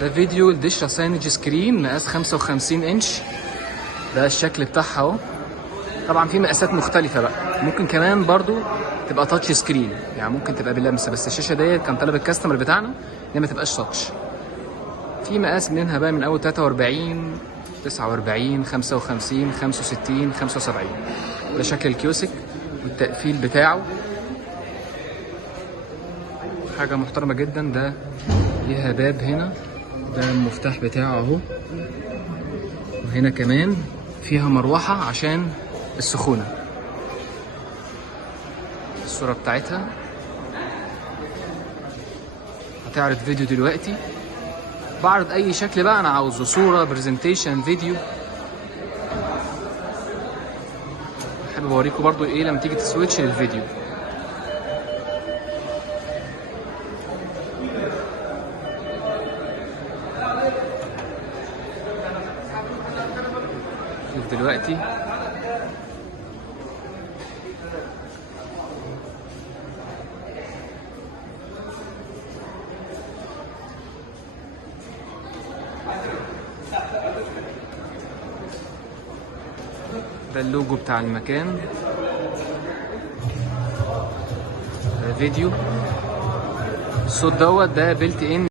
ده فيديو الديش ساينج سكرين مقاس 55 انش. ده الشكل بتاعها اهو. طبعا في مقاسات مختلفة بقى، ممكن كمان برضو تبقى تاتش سكرين، يعني ممكن تبقى باللمس، بس الشاشة ديت كان طلب الكاستمر بتاعنا ان ما تبقاش تاتش. في مقاس منها بقى من اول 43 49 55 65 75. ده شكل الكيوسك والتقفيل بتاعه حاجة محترمة جدا. ده ليها باب هنا، ده المفتاح بتاعه اهو، وهنا كمان فيها مروحة عشان السخونة. الصورة بتاعتها هتعرض فيديو دلوقتي، بعرض اي شكل بقى انا عاوزه، صورة، برزنتيشن، فيديو. حابب اوريكم برضو ايه لما تيجي تسويتش للفيديو. شوف دلوقتي ده اللوجو بتاع المكان. ده فيديو. الصوت دوت ده بيلت ان